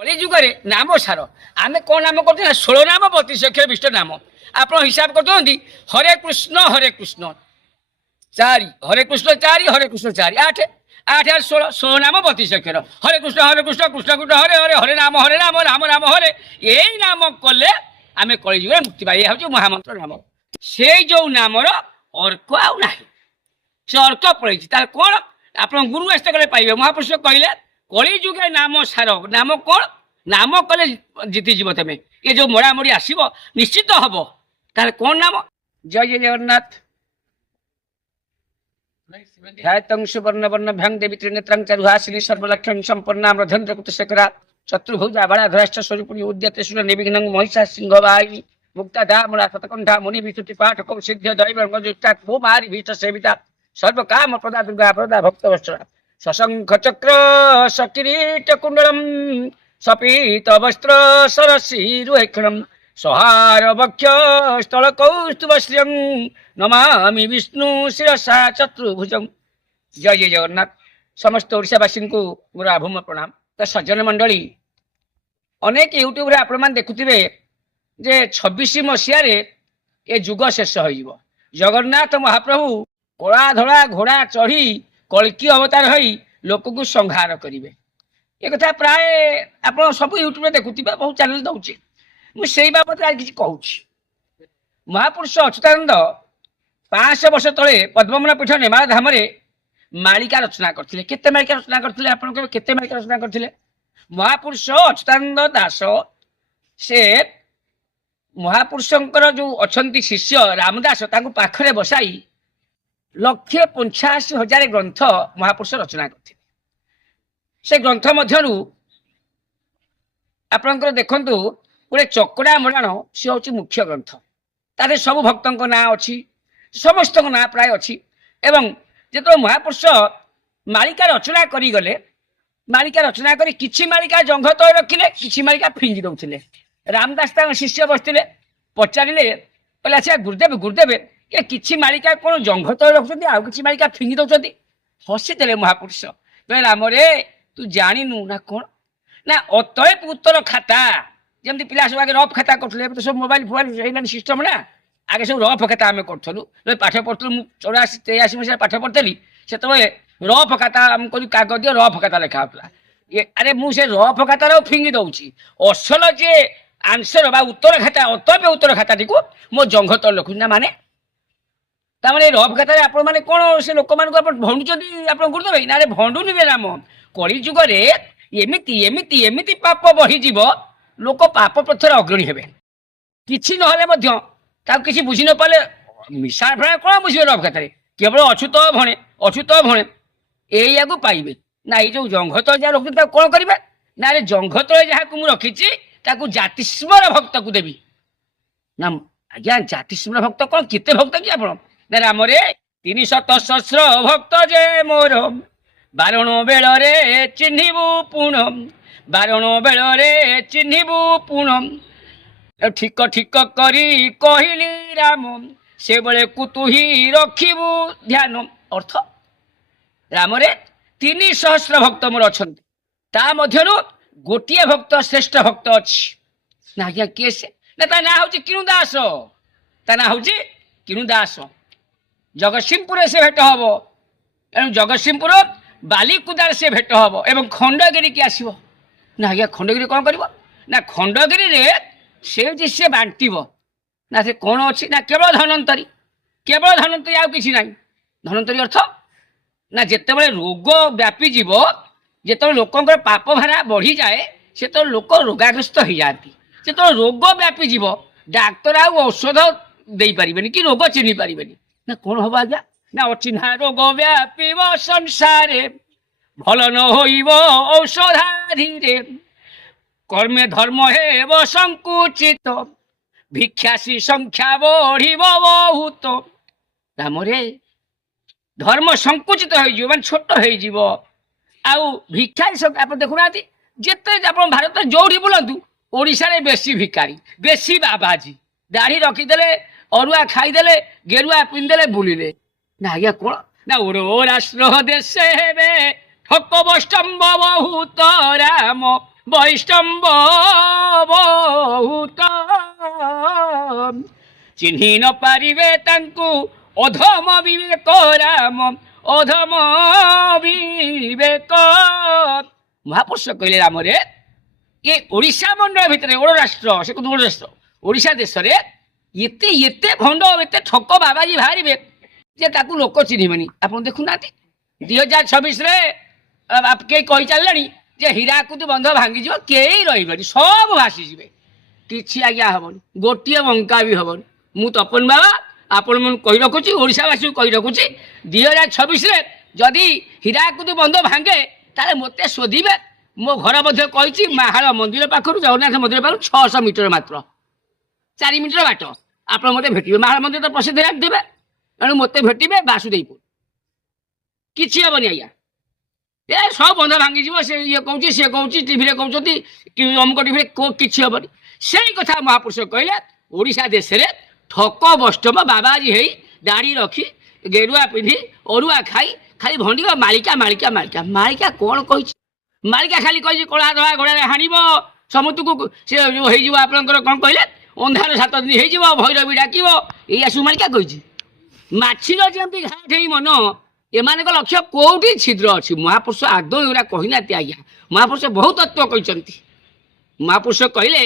कलि जुगे नाम सार आम कौन नाम कर 16 नाम 32 अक्षर विशिष्ट नाम आप हिसाब कर हरे कृष्ण 4 हरे कृष्ण 4 8 8 8 16 16 नाम 32 अक्षर हरे कृष्ण कृष्ण कृष्ण हरे हरे हरे नाम राम नाम हरे यही नाम कले आम कलि जुगे मुक्ति पाई हूँ महामंत्र नाम से जो नामर अर्क आना से अर्क पड़े कौन आप गुरु आस्ते कले पाइबे महापुरुष कहले कलि जुगे नाम सार नाम कौन नाम कले जीतिजीव तुम ये जो मरामरी आसब निश्चित हम तार कौन नाम जय जय जगन्नाथ ध्यातं सुवर्ण वर्ण भ्यं देवी त्रिनेत्रं चारुहासिनी सर्वलक्षण संपन्ना रधेन्द्र कुतशेखरा चतुर्भुजा बलाधराश्च स्वरूपिणी उद्यते सुर निर्विघ्नं महिषा सिंहवाहिनी मुक्ता धामरा शतकंठा मुनि विस्तुति पाठक सिद्ध दैव जुष्टा भूमारी भीष्ट सेविता सर्व काम प्रदा दुर्गा प्रदा भक्त वस्त्रा सशंख चक्र सकिरीट कुंडलम सपीत वस्त्र सरसीरुहेक्षणम सहार वक्ष स्थल कौस्तुभ श्रियं नमामि विष्णु शिरसा चतुर्भुजं जय जय जगन्नाथ समस्त ओडिशावासी को मोर आभूम प्रणाम। तो सज्जन मंडली अनेक यूट्यूब रे आपण मान देखुथिबे जे 26 मसीह ये जुग शेष हो जगन्नाथ महाप्रभु कला धड़ा घोड़ा चढ़ी कल्कि अवतार होई लोक को संहार करेंगे ये कथा प्राय आप सब यूट्यूब देखुथिबे बहुत चैनल दउछि मुझे बाबद आज किसी कहूँ महापुरुष अच्युतानंद 500 वर्ष तले पद्मनाभ पीठ नेमाल धाम मालिका रचना करते केते मालिका रचना करते आपन केते मालिका रचना करते महापुरुष अच्युतानंद दास से महापुरुषंकर जो अच्छी शिष्य रामदास पाखरे बसाई 1,85,000 ग्रंथ महापुरुष रचना करते से ग्रंथ मध्यरु आपनकर देखंतु गोटे चकड़ा मराण सी हूँ मुख्य ग्रंथ तारे सब भक्तों ना अच्छी समस्त ना प्राय अच्छी एवं जो महापुरुष मालिका रचना करीगले मालिका रचना करी किछि मालिका जंघ तले रखिले किछि मालिका फिंगी दौले रामदास शिष्य बसते पचारे कहले अच्छा गुरुदेव गुरुदेव ये किछि मालिका कौन जंघ तले रखुच्च आउ किछि मालिका फिंगी दौरान हसीदे महापुरुष कहले राम रे तू जाणीनु ना कौन ना अतएव उत्तर खाता जमी पिला सब आगे रफ खाता करते तो सब मोबाइल फोबाइल सिस्टम ना आगे सब रफ खाता आम करूँ पाठ पढ़ुलु मुझे 83 मसीह पाठ पढ़ी से रफ खाता आम कागज रफ खाता लिखा होता अरे मुझे रफ खातार फिंगी दौची असल जे आंसर बा उत्तर खाता अतएव उत्तर खाता टी मो जंघ तल रखुच ना माने रफ खाता आपण मैंने कौन से लोक मान भंडुंट आप गुरुदेव ना भंडुनी राम कलि जुगे एमती एमती एमती पाप बढ़ीज लोक पाप पथर अग्रणी हे कि किसी बुझी न पाले मिशा भे कौन बुझे रफ खाते केवल अछूत भणे या पाइबे ना ये जो जंघ तले जहाँ रखी कौन करेंगे ना जंघ तले जहाँ मुझे रखी जातिस्मर भक्त को देवी ना आज्ञा जातिस्मर भक्त कौन केते भक्त कि आप राम रे 300 सहस्र भक्त जे मोर बारण बेल चिन्हबू पुण बारण बेल चिन्हबू पुण ठीक ठीक करी कहली राम से बड़े कुतुही रखिबू ध्यान अर्थ राम रे 3 सहस्र भक्त मोर अच्छा गोटे भक्त श्रेष्ठ भक्त अच्छी ना आज्ञा किए से ना ना हूँ किणु दास ता ना हूँ किणु दास जगतसिंहपुर से भेट हम एणु जगतसिंहपुर बालीकुदार से भेट हम एवं खंडगिरी की आसब ना आज्ञा खंडगिरी कौन कर ना खंडगिरी रे से बांटव ना से कौन अच्छी ना केवल धनवंतरी आउ किसी ना धनवंतरी अर्थ ना जिते बड़े रोग व्यापी जीव जिते लोकंर पाप भारा बढ़ी जाए से तो लोक रोगाग्रस्त हो जाती से तो रोग व्यापी जीव डाक्तर आउ औषध दे पारे कि रोग चिन्ह पारे ना कौन हम आज्ञा ना अचिन्हा रोग व्यापी संसार भल न औषधारी कर्मे धर्म हेब संकुचित भिक्षासी संख्या बढ़ बहुत राम रे धर्म संकुचित हो छोट हो आउ भिक्षारी आप देखुना जिते आप भारत जो बुलतु ओडिशा बेसी भिकारी बेसी बाबाजी दाढ़ी रखीदे अरुआ खाईदे गेरुआ पिंधे बुलिले ना आज्ञा कौन ना ओरो राष्ट्र देश हेबे ठक बस्तम्भ बहुत राम ବୈଷ୍ଣବ ବହୁତ ଚିହ୍ନି ନ ପାରିବେ ତାଙ୍କୁ ଅଧମ ବିବେକ ରାମ ଅଧମ ବିବେକ। ମହାପୁରୁଷ କହିଲେ ରାମରେ ଏ ଓଡ଼ିଶା ମଣ୍ଡଳ ଭିତରେ ଓଡ଼ ରାଷ୍ଟ୍ର ସେ କହୁ ଓଡ଼ ରାଷ୍ଟ୍ର ଓଡ଼ିଶା ଦେଶରେ ଏତେ ଏତେ ଭଣ୍ଡ ଏତେ ଠକ ବାବାଜୀ ବାହାରିବେ ଯେ ତାକୁ ଲୋକ ଚିହ୍ନିବେନି। ଆପଣ ଦେଖୁନାହାନ୍ତି 2026ରେ କେହି କହିଚାଲିଲେଣି ଯେ ହୀରାକୁଦ ବନ୍ଧ ଭାଙ୍ଗିଯିବ, କେହି ରହିବେନି, ସବୁ ଭାସିଯିବେ, କିଛି ଆଜ୍ଞା ହବନି, ଗୋଟିଏ ବଙ୍କା ବି ହବନି। ମୁଁ ତପନ ବାବା ଆପଣମାନଙ୍କୁ କହି ରଖୁଛି, ଓଡ଼ିଶାବାସୀଙ୍କୁ କହି ରଖୁଛି 2026ରେ ଯଦି ହୀରାକୁଦ ବନ୍ଧ ଭାଙ୍ଗେ ତାହେଲେ ମୋତେ ଶୋଧିବେ। ମୋ ଘର ମଧ୍ୟ କହିଛି ମାହାଳ ମନ୍ଦିର ପାଖରୁ ଜଗନ୍ନାଥ ମନ୍ଦିର ପାଖରୁ 600 ମିଟର ମାତ୍ର 4 ମିଟର ବାଟ ଆପଣ ମୋତେ ଭେଟିବେ। ମାହାଳ ମନ୍ଦିର ତ ପ୍ରସିଦ୍ଧ ଦେବେ, ତେଣୁ ମୋତେ ଭେଟିବେ ବାସୁଦେବପୁର, କିଛି ହେବନି ଆଜ୍ଞା। ଏ ସବୁ ବନ୍ଧ ଭାଙ୍ଗିଯିବ, ସେ ଇଏ କହୁଛି ସିଏ କହୁଛି, ଟିଭିରେ କହୁଛନ୍ତି ଅମୁକ ଟିଭିରେ, କିଛି ହେବନି। ସେଇ କଥା ମହାପୁରୁଷ କହିଲେ ଓଡ଼ିଶା ଦେଶରେ ଠକ ବୈଷ୍ଣବ ବାବାଜୀ ହେଇ ଦାଢ଼ି ରଖି ଗେରୁଆ ପିନ୍ଧି ଅରୁଆ ଖାଇ ଖାଲି ଭଣ୍ଡିବ ମାଳିକା ମାଳିକା ମାଳିକା। ମାଳିକା କ'ଣ କହିଛି? ମାଳିକା ଖାଲି କହିଛି କଳା ଧଳା ଘୋଡ଼ାରେ ହାଣିବ ସମସ୍ତଙ୍କୁ, ସେ ହେଇଯିବ ଆପଣଙ୍କର କ'ଣ କହିଲେ ଅନ୍ଧାର 7 ଦିନ ହେଇଯିବ, ଭୈରବୀ ଡାକିବ, ଏଇଆ ସବୁ ମାଳିକା କହିଛି। ମାଛିର ଯେମିତି ଘାଟ ହେଇ ମନ, ଏମାନଙ୍କ ଲକ୍ଷ୍ୟ କୋଉଠି ଛିଦ୍ର ଅଛି। ମହାପୁରୁଷ ଆଦୌ ଏଗୁଡ଼ା କହିନାହାନ୍ତି ଆଜ୍ଞା। ମହାପୁରୁଷ ବହୁତ ତତ୍ତ୍ୱ କହିଛନ୍ତି। ମହାପୁରୁଷ କହିଲେ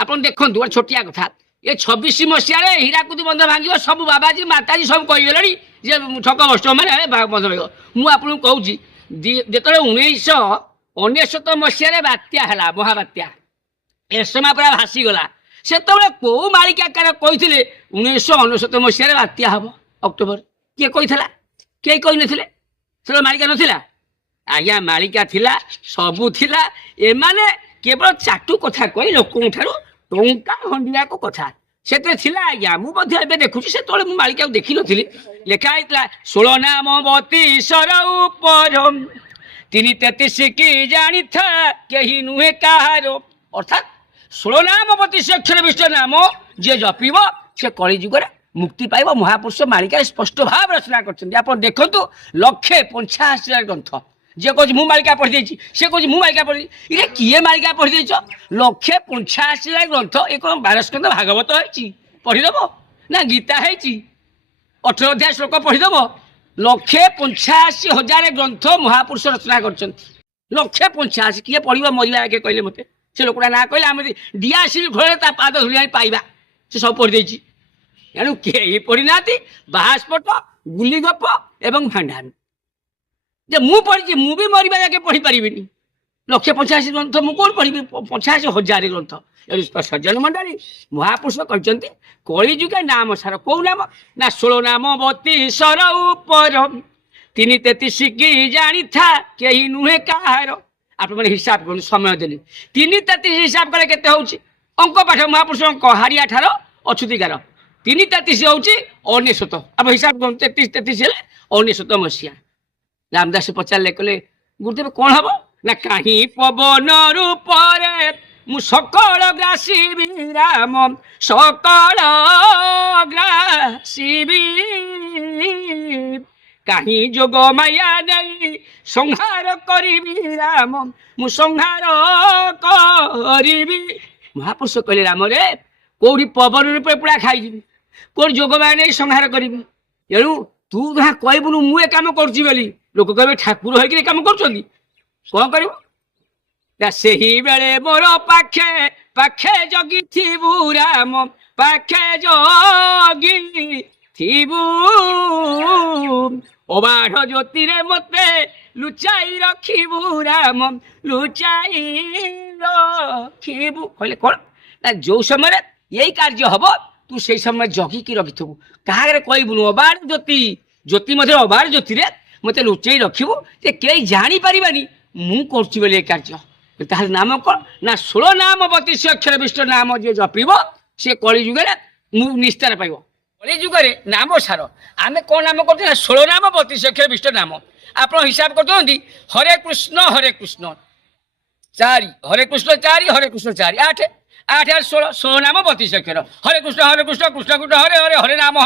ଆପଣ ଦେଖନ୍ତୁ ଗୋଟେ ଛୋଟିଆ କଥା, ଏ 26 ମସିହାରେ ହୀରାକୁଦ ବନ୍ଧ ଭାଙ୍ଗିବ, ସବୁ ବାବାଜୀ ମାତାଜୀ ସବୁ କହିଗଲେଣି ଯେ ଠକ ବୈଷ୍ଣବ ମାନେ ବନ୍ଧ ଭାଙ୍ଗିବ। ମୁଁ ଆପଣଙ୍କୁ କହୁଛି ଯେତେବେଳେ 1999 ମସିହାରେ ବାତ୍ୟା ହେଲା, ମହାବାତ୍ୟା, ଏରସମା ପୁରା ଭାସିଗଲା, ସେତେବେଳେ କୋଉ ମାଳିକାକାର କହିଥିଲେ 1999 ମସିହାରେ ବାତ୍ୟା ହବ ଅକ୍ଟୋବର? କିଏ କହିଥିଲା? କେହି କହିନଥିଲେ। ସେତେବେଳେ ମାଳିକା ନଥିଲା ଆଜ୍ଞା, ମାଳିକା ଥିଲା, ସବୁ ଥିଲା। ଏମାନେ କେବଳ ଚାଟୁ କଥା କହି ଲୋକଙ୍କ ଠାରୁ ଟଙ୍କା ହଣ୍ଡିବାକୁ କଥା, ସେଥିରେ ଥିଲା ଆଜ୍ଞା। ମୁଁ ମଧ୍ୟ ଏବେ ଦେଖୁଛି, ସେତେବେଳେ ମୁଁ ମାଳିକାକୁ ଦେଖିନଥିଲି, ଲେଖା ହେଇଥିଲା 16 ନାମ 32 ଉପର 333 କି ଜାଣିଥା କେହି ନୁହେଁ କାହାର। ଅର୍ଥାତ୍ 16 ନାମ 32 ଅକ୍ଷର ବିଶିଷ୍ଟ ନାମ ଯିଏ ଜପିବ ସେ କଳି ଯୁଗରେ ମୁକ୍ତି ପାଇବ। ମହାପୁରୁଷ ମାଳିକାରେ ସ୍ପଷ୍ଟ ଭାବେ ରଚନା କରିଛନ୍ତି। ଆପଣ ଦେଖନ୍ତୁ 185,000 ଗ୍ରନ୍ଥ। ଯିଏ କହୁଛି ମୁଁ ମାଳିକା ପଢ଼ିଦେଇଛି, ସେ କହୁଛି ମୁଁ ମାଳିକା ପଢ଼ିଦେଇଛି। ଇରେ କିଏ ମାଳିକା ପଢ଼ିଦେଇଛ? 185,000 ଗ୍ରନ୍ଥ। ଏ କ'ଣ 12 ସ୍କନ୍ଧ ଭାଗବତ ହେଇଛି ପଢ଼ିଦେବ? ନା ଗୀତା ହେଇଛି 18 ଅଧ୍ୟାୟ ଶ୍ଲୋକ ପଢ଼ିଦେବ? 185,000 ଗ୍ରନ୍ଥ ମହାପୁରୁଷ ରଚନା କରିଛନ୍ତି। 185,000 କିଏ ପଢ଼ିବ? ମରିବା ଆଗେ କହିଲେ ମୋତେ। ସେ ଲୋକଟା ନାଁ କହିଲେ ଆମେ ଦିଆସିଲି ଘୋଡ଼ରେ ତା ପାଦ ଧୂଳି ଆଣି ପାଇବା। ସେ ସବୁ ପଢ଼ିଦେଇଛି। ଏଣୁ କେହି ପଢ଼ିନାହାନ୍ତି ବାହାସ୍ପଟ, ଗୁଲିଗପ ଏବଂ ଭାଣ୍ଡାମି। ଯେ ମୁଁ ପଢ଼ିଛି, ମୁଁ ବି ମରିବା ଯାକେ ପଢ଼ିପାରିବିନି। 185,000 ଗ୍ରନ୍ଥ ମୁଁ କ'ଣ ପଢ଼ିବି? 85,000 ଗ୍ରନ୍ଥ। ଏଣୁ ସଜ୍ଜନ ମଣ୍ଡଳୀ ମହାପୁରୁଷ କହିଛନ୍ତି କଳିଯୁଗେ ନାମ ସାର। କୋଉ ନାମ? ନା 16 ନାମ 32 ଉପର 333 କି ଜାଣିଥା କେହି ନୁହେଁ କାହାର। ଆପଣମାନେ ହିସାବ କରନ୍ତୁ, ସମୟ ଦେଲି 333 ହିସାବ କଲେ କେତେ ହେଉଛି? ଅଙ୍କ ପାଠ ମହାପୁରୁଷ ଅଙ୍କ ହାରିଆ ଠାର ଅଛୁତିକାର 333 ହେଉଛି 99। ଆପଣ ହିସାବ କରନ୍ତୁ, 33 ହେଲେ 99 ମସିହା। ରାମଦାସ ପଚାରିଲେ, କହିଲେ ଗୁରୁଦେବ କ'ଣ ହବ? ନା କାହିଁ ପବନ ରୂପରେ ମୁଁ ସକଳ ଗ୍ରାସିବି ରାମ ସକଳ ଗ୍ରାସିବି, କାହିଁ ଯୋଗ ମାୟା ନେଇ ସଂହାର କରିବି ରାମ ମୁଁ ସଂହାର କରିବି। ମହାପୁରୁଷ କହିଲେ ରାମରେ କୋଉଠି ପବନ ରୂପେ ପୁରା ଖାଇଯିବି, କୋଉଠି ଯୋଗ ମାୟା ନେଇ ସଂହାର କରିବି। ଏଣୁ ତୁ ଯାହା କହିବୁନୁ ମୁଁ ଏ କାମ କରୁଛି ବୋଲି, ଲୋକ କହିବେ ଠାକୁର ହେଇକି କାମ କରୁଛନ୍ତି, କ'ଣ କରିବୁ? ନା ସେହି ବେଳେ ମୋର ପାଖେ ପାଖେ ଜଗିଥିବୁ ରାମ ପାଖେ ଜଗିଥିବୁ, ଅବାଢ ଜ୍ୟୋତିରେ ମତେ ଲୁଚାଇ ରଖିବୁ ରାମ ଲୁଚାଇ ରଖିବୁ। କହିଲେ କ'ଣ? ନା ଯୋଉ ସମୟରେ ଏଇ କାର୍ଯ୍ୟ ହବ ତୁ ସେଇ ସମୟ ଜଗିକି ରଖିଥିବୁ, କାହାରେ କହିବୁନୁ। ଅବାଢ ଜ୍ୟୋତି, ଜ୍ୟୋତି ମଧ୍ୟରେ ଅବାଢ ଜ୍ୟୋତିରେ ମତେ ଲୁଚାଇ ରଖିବୁ ଯେ କେହି ଜାଣିପାରିବାନି ମୁଁ କରୁଛି ବୋଲି ଏ କାର୍ଯ୍ୟ। ତାହେଲେ ନାମ କ'ଣ? ନା 16 ନାମ 32 ଅକ୍ଷର ବିଶିଷ୍ଟ ନାମ ଯିଏ ଜପିବ ସେ କଳି ଯୁଗରେ ନିସ୍ତାର ପାଇବ। କଳି ଯୁଗରେ ନାମ ସାର। ଆମେ କ'ଣ ନାମ କରୁଛୁ? ନା 16 ନାମ 32 ଅକ୍ଷର ବିଶିଷ୍ଟ ନାମ। ଆପଣ ହିସାବ କରୁଛନ୍ତି ହରେ କୃଷ୍ଣ 4, ହରେ କୃଷ୍ଣ 4, ହରେ କୃଷ୍ଣ 4, 8 8 8 16 16 ନାମ 32 ଅକ୍ଷର। ହରେ କୃଷ୍ଣ କୃଷ୍ଣ କୃଷ୍ଣ ହରେ ହରେ, ହରେ ରାମ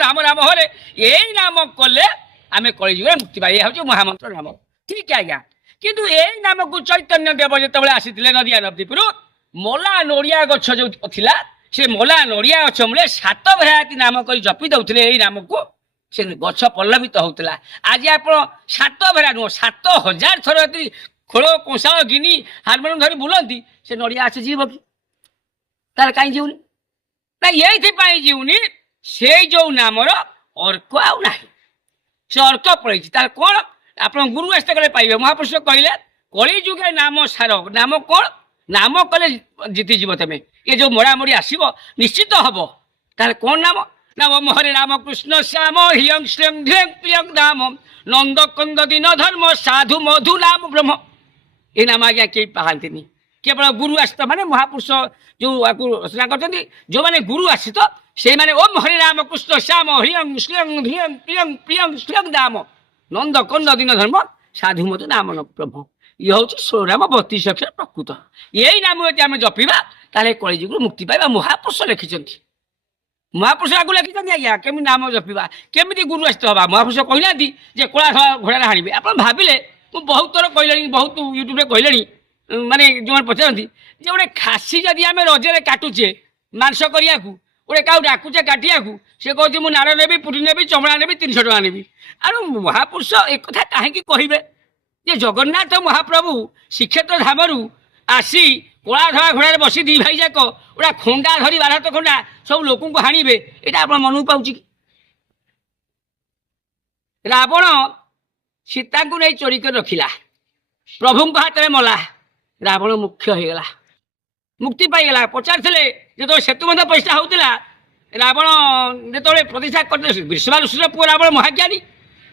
ରାମ ରାମ ହରେ। ଏଇ ନାମ କଲେ ଆମେ କଳି ଯୁଗରେ ମୁକ୍ତି ପାଇବା। ହେଉଛି ମହାମନ୍ତ୍ର ନାମ। ଠିକ ଆଜ୍ଞା। কিন্তু এই নামକୁ ଚୈତନ୍ୟ ଦେବ ଯେତେବେଳେ ଆସିଥିଲେ ନଦିଆ ନବଦ୍ୱୀପରୁ ମଲା ନଡ଼ିଆ ଗଛ ଯୋଉ ଥିଲା ସେ ମଲା ନଡ଼ିଆ ଗଛ ମୂଳେ 7 ଭେରାଇଟି ନାମ କରି ଜପି ଦଉଥିଲେ ଏଇ ନାମକୁ ସେ ଗଛ ପଲ୍ଲବିତ ହଉଥିଲା। ଆଜି ଆପଣ 7 ଭେରା ନୁହଁ 7000 ଥର ଯଦି ଖୋଳ କଂସାଳ ଗିନି ହାରମୋନିୟମ ଧରି ବୁଲନ୍ତି ସେ ନଡ଼ିଆ ଆସିଯିବ କି? ତାର କାହିଁ ଯିଉନି ନା ଏଇଥିପାଇଁ ଯିଉନି ସେଇ ଯୋଉ ନାମର ଅର୍କ ଆଉ ନାହିଁ, ସେ ଅର୍କ ପଳେଇଛି। ତାର କ'ଣ ଆପଣ ଗୁରୁ ଆସ୍ତେ କଲେ ପାଇବେ। ମହାପୁରୁଷ କହିଲେ କଳି ଯୁଗେ ନାମ ସାର, ନାମ କ'ଣ? ନାମ କଲେ ଜିତିଯିବ ତମେ। ଏ ଯୋଉ ମରାମରି ଆସିବ ନିଶ୍ଚିତ ହବ। ତାହେଲେ କ'ଣ ନାମ? ନାମ ହରେ ରାମ କୃଷ୍ଣ ଶ୍ୟାମ ହିୟଂ ଶ୍ରିୟଂ ଧିୟଂ ପ୍ରିୟଂ ନାମ ନନ୍ଦ କନ୍ଦ ଦିନ ଧର୍ମ ସାଧୁ ମଧୁ ନାମ ବ୍ରହ୍ମ। ଏ ନାମ ଆଜ୍ଞା କେହି ପାଆନ୍ତିନି, କେବଳ ଗୁରୁ ଆସିତ ମାନେ ମହାପୁରୁଷ ଯୋଉ ରଚନା କରିଛନ୍ତି ଯୋଉମାନେ ଗୁରୁ ଆସିତ ସେଇମାନେ ଓମ୍ ହରେ ରାମ କୃଷ୍ଣ ଶ୍ୟାମ ହିୟଂ ଶ୍ରିୟଂ ଧିୟଂ ପ୍ରିୟଂ ପ୍ରିୟଂ ଶ୍ରିୟଂ ନାମ ନନ୍ଦ କନ୍ଦ ଦିନ ଧର୍ମ ସାଧୁ ମଧୁ ନାମ ବ୍ରହ୍ମ। ଇଏ ହେଉଛି 16 ନାମ 32 ଅକ୍ଷର ପ୍ରକୃତ। ଏଇ ନାମ ଯଦି ଆମେ ଜପିବା ତାହେଲେ କଳିଯୁଗରୁ ମୁକ୍ତି ପାଇବା। ମହାପୁରୁଷ ଲେଖିଛନ୍ତି, ମହାପୁରୁଷ ଆଗକୁ ଲେଖିଛନ୍ତି ଆଜ୍ଞା କେମିତି ନାମ ଜପିବା, କେମିତି ଗୁରୁ ଆସିତ ହବା। ମହାପୁରୁଷ କହିନାହାନ୍ତି ଯେ କୋଳା ଘୋଡ଼ାରେ ହାଣିବେ। ଆପଣ ଭାବିଲେ ମୁଁ ବହୁତ ଥର କହିଲେଣି, ବହୁତ ୟୁଟ୍ୟୁବରେ କହିଲେଣି, ମାନେ ଯେଉଁମାନେ ପଚାରନ୍ତି ଯେ ଗୋଟେ ଖାସି ଯଦି ଆମେ ରଜରେ କାଟୁଛେ ମାଂସ କରିବାକୁ, ଗୋଟେ କାହାକୁ ଡାକୁଛେ କାଟିବାକୁ, ସେ କହୁଛି ମୁଁ ନାଡ଼ ନେବି, ପୁରୀ ନେବି, ଚମଡ଼ା ନେବି, 300 ଟଙ୍କା ନେବି। ଆଉ ମହାପୁରୁଷ ଏକଥା କାହିଁକି କହିବେ ଯେ ଜଗନ୍ନାଥ ମହାପ୍ରଭୁ ଶ୍ରୀକ୍ଷେତ୍ର ଧାମରୁ ଆସି କଳା ଧଳା ଘୋଡ଼ାରେ ବସି 2 ଭାଇ ଯାକ ଗୋଟେ ଖଣ୍ଡା ଧରି 12 ହାତ ଖଣ୍ଡା ସବୁ ଲୋକଙ୍କୁ ହାଣିବେ, ଏଇଟା ଆପଣ ମନକୁ ପାଉଛି କି? ରାବଣ ସୀତାଙ୍କୁ ନେଇ ଚୋରି କରି ରଖିଲା, ପ୍ରଭୁଙ୍କ ହାତରେ ମଲା, ରାବଣ ମୁଖ୍ୟ ହେଇଗଲା, ମୁକ୍ତି ପାଇଗଲା। ପଚାରିଥିଲେ ଯେତେବେଳେ ସେତୁବନ୍ଧ ପ୍ରତିଷ୍ଠା ହେଉଥିଲା, ରାବଣ ଯେତେବେଳେ ପ୍ରତିଷ୍ଠା କରିଥିଲେ, ବିଶ୍ୱାଳ ଋଷିର ପୁଅ ରାବଣ ମହାଜ୍ଞାନୀ,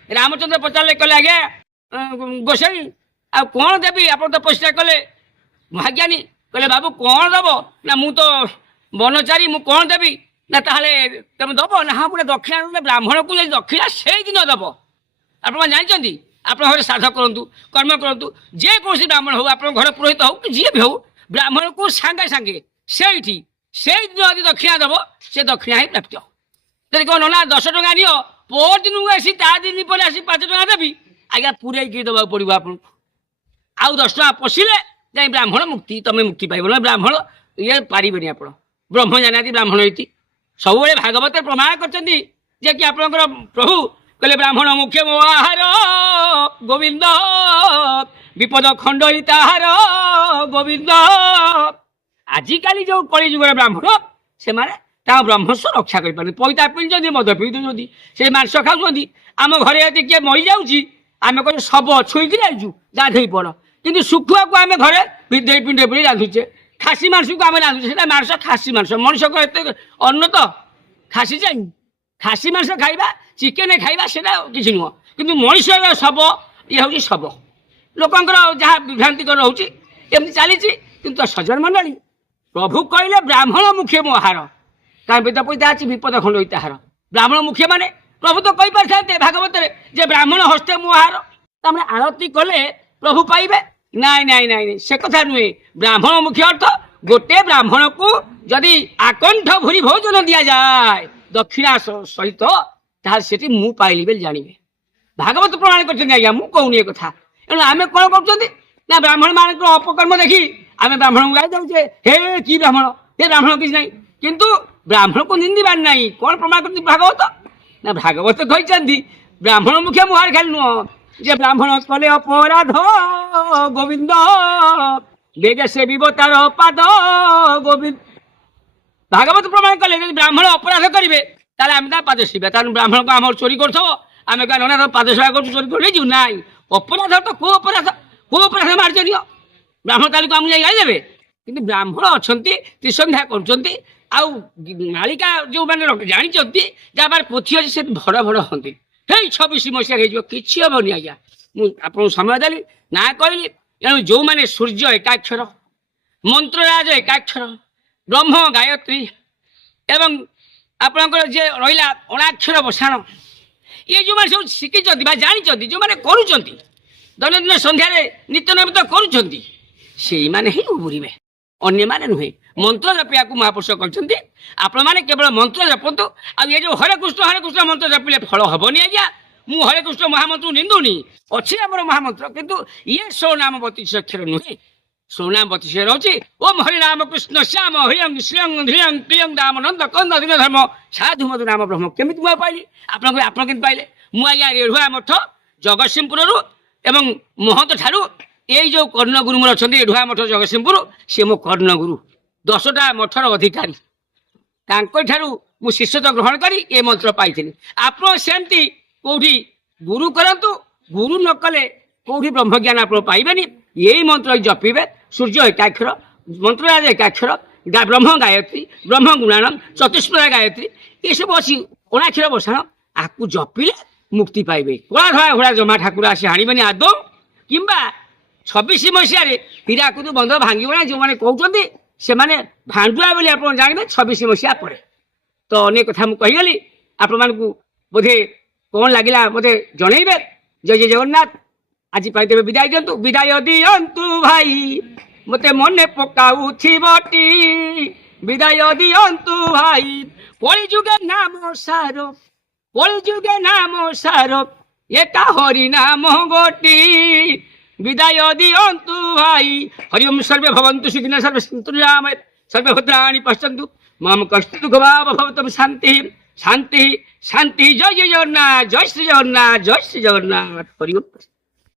ରାମଚନ୍ଦ୍ର ପଚାରିଲେ କହିଲେ ଆଜ୍ଞା ଗୋସାଇ ଆଉ କ'ଣ ଦେବି, ଆପଣ ତ ପ୍ରତିଷ୍ଠା କଲେ ମହାଜ୍ଞାନୀ। କହିଲେ ବାବୁ କ'ଣ ଦେବ ନା ମୁଁ ତ ବନଚାରୀ, ମୁଁ କ'ଣ ଦେବି ନା ତାହେଲେ ତମେ ଦେବ ନା? ହଁ ଗୋଟେ ଦକ୍ଷିଣା ଦେଲେ ବ୍ରାହ୍ମଣକୁ ଯଦି ଦକ୍ଷିଣା ସେଇଦିନ ଦେବ। ଆପଣମାନେ ଜାଣିଛନ୍ତି ଆପଣ ଘରେ ଶ୍ରାଦ୍ଧ କରନ୍ତୁ, କର୍ମ କରନ୍ତୁ, ଯେକୌଣସି ବ୍ରାହ୍ମଣ ହଉ, ଆପଣଙ୍କ ଘର ପୁରୋହିତ ହଉ କି ଯିଏ ବି ହଉ, ବ୍ରାହ୍ମଣକୁ ସାଙ୍ଗେ ସାଙ୍ଗେ ସେଇଠି ସେଇଦିନ ଯଦି ଦକ୍ଷିଣା ଦେବ ସେ ଦକ୍ଷିଣା ହିଁ ପ୍ରାପ୍ତ। ଯଦି କ'ଣ ନା 10 ଟଙ୍କା ନିଅ, ପରଦିନକୁ ଆସି ତା 2 ଦିନ ପରେ ଆସି 5 ଟଙ୍କା ଦେବି, ଆଜ୍ଞା ପୁରେଇକି ଦେବାକୁ ପଡ଼ିବ ଆପଣଙ୍କୁ। ଆଉ 10 ଟଙ୍କା ପଶିଲେ ଯାଇ ବ୍ରାହ୍ମଣ ମୁକ୍ତି, ତମେ ମୁକ୍ତି ପାଇବ ନା ବ୍ରାହ୍ମଣ ଇଏ ପାରିବେନି। ଆପଣ ବ୍ରହ୍ମ ଜାଣିନାହାନ୍ତି ବ୍ରାହ୍ମଣ ଏଇଠି ସବୁବେଳେ ଭାଗବତରେ ପ୍ରମାଣ କରିଛନ୍ତି ଯେ କି ଆପଣଙ୍କର ପ୍ରଭୁ କହିଲେ ବ୍ରାହ୍ମଣ ମୁଖ୍ୟ ମୋ ଆହାର ଗୋବିନ୍ଦ ବିପଦ ଖଣ୍ଡଇ ତାହାର ଗୋବିନ୍ଦ। ଆଜିକାଲି ଯୋଉ କଳିଯୁଗର ବ୍ରାହ୍ମଣ ସେମାନେ ତାଙ୍କ ବ୍ରହ୍ମସ୍ୱ ରକ୍ଷା କରିପାରନ୍ତି। ପଇତା ପିଉଛନ୍ତି, ମଦ ପିଇ ଦେଉଛନ୍ତି, ସେ ମାଂସ ଖାଉଛନ୍ତି। ଆମ ଘରେ ଯଦି କିଏ ମରିଯାଉଛି ଆମେ କହିବୁ ଶବ ଛୁଇଁକି ଯାଇଛୁ ଗାଧେଇ ପଡ଼, କିନ୍ତୁ ଶୁଖୁଆକୁ ଆମେ ଘରେ ଦେଇ ପିଣ୍ଡେ ପିଣ୍ଡେ ରାନ୍ଧୁଛେ, ଖାସି ମାଂସକୁ ଆମେ ରାନ୍ଧୁଛେ। ସେଟା ମାଂସ ଖାସି ମାଂସ, ମଣିଷଙ୍କ ଏତେ ଅନ୍ନ ତ ଖାସି ଯାଇ ଖାସି ମାଂସ ଖାଇବା, ଚିକେନ ଖାଇବା ସେଟା କିଛି ନୁହଁ, କିନ୍ତୁ ମଣିଷର ଶବ ଇଏ ହେଉଛି ଶବ। ଲୋକଙ୍କର ଯାହା ବିଭ୍ରାନ୍ତିକର ରହୁଛି ଏମିତି ଚାଲିଛି। କିନ୍ତୁ ସଜ୍ଜନ ମଣ୍ଡଳୀ ପ୍ରଭୁ କହିଲେ ବ୍ରାହ୍ମଣ ମୁଖ୍ୟ ମୋ ଆହାର, କାରଣ ବେଦ ପଇତା ଅଛି ବିପଦ ଖଣ୍ଡଇ ତାହାର। ବ୍ରାହ୍ମଣ ମୁଖ୍ୟ ମାନେ ପ୍ରଭୁ ତ କହିପାରିଥାନ୍ତେ ଭାଗବତରେ ଯେ ବ୍ରାହ୍ମଣ ହସ୍ତେ ମୋ ଆହାର, ତାମାନେ ଆଳତୀ କଲେ ପ୍ରଭୁ ପାଇବେ। ନାଇଁ ନାଇଁ ନାଇଁ ସେ କଥା ନୁହେଁ। ବ୍ରାହ୍ମଣ ମୁଖ୍ୟ ଅର୍ଥ ଗୋଟେ ବ୍ରାହ୍ମଣକୁ ଯଦି ଆକଣ୍ଠ ଭୁରି ଭୋଜନ ଦିଆଯାଏ ଦକ୍ଷିଣା ସହିତ, ତାହେଲେ ସେଠି ମୁଁ ପାଇଲି ବୋଲି ଜାଣିବେ। ଭାଗବତ ପ୍ରମାଣ କରିଛନ୍ତି ଆଜ୍ଞା, ମୁଁ କହୁନି ଏ କଥା। ତେଣୁ ଆମେ କ'ଣ କରୁଛନ୍ତି ନା ବ୍ରାହ୍ମଣ ମାନଙ୍କର ଅପକର୍ମ ଦେଖି ଆମେ ବ୍ରାହ୍ମଣଙ୍କୁ ଗାଇ ଦେଉଛେ, ହେ କି ବ୍ରାହ୍ମଣ, ହେ ବ୍ରାହ୍ମଣ କିଛି ନାହିଁ। କିନ୍ତୁ ବ୍ରାହ୍ମଣକୁ ନିନ୍ଦିବାର ନାହିଁ। କ'ଣ ପ୍ରମାଣ କରିଛନ୍ତି ଭାଗବତ ନା ଭାଗବତ କହିଛନ୍ତି ବ୍ରାହ୍ମଣ ମୁଖ୍ୟ ମୁହାର ଖାଲି ନୁହଁ ଯେ ବ୍ରାହ୍ମଣ କଲେ ଅପରାଧ ଗୋବିନ୍ଦ ବେଗେ ସେ ବିବତାର ପାଦ ଗୋବିନ୍ଦ। ଭାଗବତ ପ୍ରମାଣ କଲେ ଯଦି ବ୍ରାହ୍ମଣ ଅପରାଧ କରିବେ ତାହେଲେ ଆମେ ତା ପାଦ ସେବା। ତାହେଲେ ବ୍ରାହ୍ମଣକୁ ଆମର ଚୋରି କରୁଥିବ, ଆମେ କହିବା ନନା ପାଦ ସେବା କରୁଛୁ, ଚୋରି କରି ନେଇଯିବୁ। ନାଇଁ, ଅପରାଧ ତ କୋଉ ଅପରାଧ, କୋଉ ଅପରାଧ ମାର୍ଜ ନିଅ, ବ୍ରାହ୍ମଣ ତାହେଲେ ଆମକୁ ଯାଇ ଗାଇଦେବେ। କିନ୍ତୁ ବ୍ରାହ୍ମଣ ଅଛନ୍ତି ତ୍ରିସନ୍ଧ୍ୟା କରୁଛନ୍ତି, ଆଉ ମାଳିକା ଯେଉଁମାନେ ଜାଣିଛନ୍ତି ଯାହା ପୋଥି ଅଛି ସେ ଭଡ଼ ଭଡ଼ ହଅନ୍ତି। ହେଇ 26 ମସିହା ହେଇଯିବ, କିଛି ହବନି ଆଜ୍ଞା। ମୁଁ ଆପଣଙ୍କୁ ସମୟ ଦେଲି, ନା କହିଲି। ତେଣୁ ଯେଉଁମାନେ ସୂର୍ଯ୍ୟ ଏକାକ୍ଷର, ମନ୍ତ୍ରରାଜ ଏକାକ୍ଷର, ବ୍ରହ୍ମ ଗାୟତ୍ରୀ ଏବଂ ଆପଣଙ୍କର ଯେ ରହିଲା ଅଣାକ୍ଷର ବସାଣ, ଇଏ ଯେଉଁମାନେ ସବୁ ଶିଖିଛନ୍ତି ବା ଜାଣିଛନ୍ତି, ଯେଉଁମାନେ କରୁଛନ୍ତି ଦୈନନ୍ଦିନ ସନ୍ଧ୍ୟାରେ ନିତ୍ୟ ନୈମିତ କରୁଛନ୍ତି, ସେଇମାନେ ହିଁ ଉବୁରିବେ, ଅନ୍ୟମାନେ ନୁହେଁ। ମନ୍ତ୍ର ଜପିବାକୁ ମହାପୁରୁଷ କହିଛନ୍ତି ଆପଣମାନେ କେବଳ ମନ୍ତ୍ର ଜପନ୍ତୁ। ଆଉ ଏ ଯେଉଁ ହରେ କୃଷ୍ଣ ମନ୍ତ୍ର ଜପିଲେ ଫଳ ହବନି ଆଜ୍ଞା। ମୁଁ ହରେ କୃଷ୍ଣ ମହାମନ୍ତ୍ର ନିନ୍ଦୁନି, ଅଛି ଆମର ମହାମନ୍ତ୍ର, କିନ୍ତୁ ଇଏ 16 ନାମ 32 ଅକ୍ଷର ନୁହେଁ। 16 ନାମ 32 ଅକ୍ଷର ହଉଛି ଓମ୍ ହରି ରାମ କୃଷ୍ଣ ଶ୍ୟାମ ହ୍ରିୟଂ ଶ୍ରିୟଂ ଧ୍ରିୟଂ ପ୍ରିୟଂ ଦାମ ନନ୍ଦ କନ୍ଦ ଦିନ ଧର୍ମ ସାଧୁ ମଧୁ ନାମ ବ୍ରହ୍ମ। କେମିତି ମୁଁ ପାଇଲି? ଆପଣ କେମିତି ପାଇଲେ? ମୁଁ ଆଜ୍ଞା ରେଢୁଆ ମଠ ଜଗତସିଂହପୁରରୁ ଏବଂ ମହନ୍ତ ଠାରୁ ଏଇ ଯୋଉ କର୍ଣ୍ଣଗୁରୁ ମୋର ଅଛନ୍ତି ରେଢୁଆ ମଠ ଜଗତସିଂହପୁର, ସେ ମୋ କର୍ଣ୍ଣଗୁରୁ, 10ଟା ମଠର ଅଧିକାରୀ, ତାଙ୍କ ଠାରୁ ମୁଁ ଶିଷ୍ୟତ୍ୱ ଗ୍ରହଣ କରି ଏ ମନ୍ତ୍ର ପାଇଥିଲି। ଆପଣ ସେମିତି କୋଉଠି ଗୁରୁ କରନ୍ତୁ, ଗୁରୁ ନ କଲେ କୋଉଠି ବ୍ରହ୍ମଜ୍ଞାନ ଆପଣ ପାଇବେନି। ଏଇ ମନ୍ତ୍ର ଜପିବେ, ସୂର୍ଯ୍ୟ ଏକାକ୍ଷର, ମନ୍ତ୍ରରାଜ ଏକାକ୍ଷର, ବ୍ରହ୍ମ ଗାୟତ୍ରୀ, ବ୍ରହ୍ମ ଗୁଣାନମ, ଚତୁଷ୍ପଦା ଗାୟତ୍ରୀ, ଏସବୁ ଅଛି ଅଣାକ୍ଷର ବସାଣ, ଆକୁ ଜପିଲେ ମୁକ୍ତି ପାଇବେ। କଳା ଧଳା ଘୋଡ଼ା ଜମା ଠାକୁର ଆସି ଆଣିବେନି ଆଦୌ। କିମ୍ବା 26 ମସିହାରେ ହୀରାକୁଦ ବନ୍ଧ ଭାଙ୍ଗିବ ନା ଯେଉଁମାନେ କହୁଛନ୍ତି ସେମାନେ ଭାଣ୍ଡୁଆ ବୋଲି ଆପଣ ଜାଣିବେ 26 ମସିହା ପରେ। ତ ଅନେକ କଥା ମୁଁ କହିଗଲି, ଆପଣମାନଙ୍କୁ ବୋଧେ କ'ଣ ଲାଗିଲା ମୋତେ ଜଣେଇବେ। ଜୟ ଜୟ ଜଗନ୍ନାଥ। ଆଜି ପାଇଁ ତେବେ ବିଦାୟ ଦିଅନ୍ତୁ। ବିଦାୟ ଦିଅନ୍ତୁ ଭାଇ, ମୋତେ ମନେ ପକାଉଥିବଟି, ବିଦାୟ ଦିଅନ୍ତୁ ଭାଇ, କଳିଯୁଗେ ନାମ ସାର, କଳିଯୁଗେ ନାମ ସାର, ଏକା ହରି ନାମ ଗୋଟି, ବିଦାୟ ଦିଅନ୍ତୁ ଭାଇ। ହରି ଓମ୍ ସର୍ବେ ଭବନ୍ତୁ ସୁଖିନଃ ସର୍ବେ ସନ୍ତୁ ନିରାମୟଃ ସର୍ବେ ଭଦ୍ରାଣି ପଶ୍ୟନ୍ତୁ ମାମ କଷ୍ଟୁ ଦୁଃଖ ଭାବ ଭବତୁ ଶାନ୍ତି ଶାନ୍ତି ଶାନ୍ତି। ଜୟ ଜୟ ଜଗନ୍ନାଥ, ଜୟ ଶ୍ରୀ ଜଗନ୍ନାଥ, ଜୟ ଶ୍ରୀ ଜଗନ୍ନାଥ। ହରି ଓମ୍।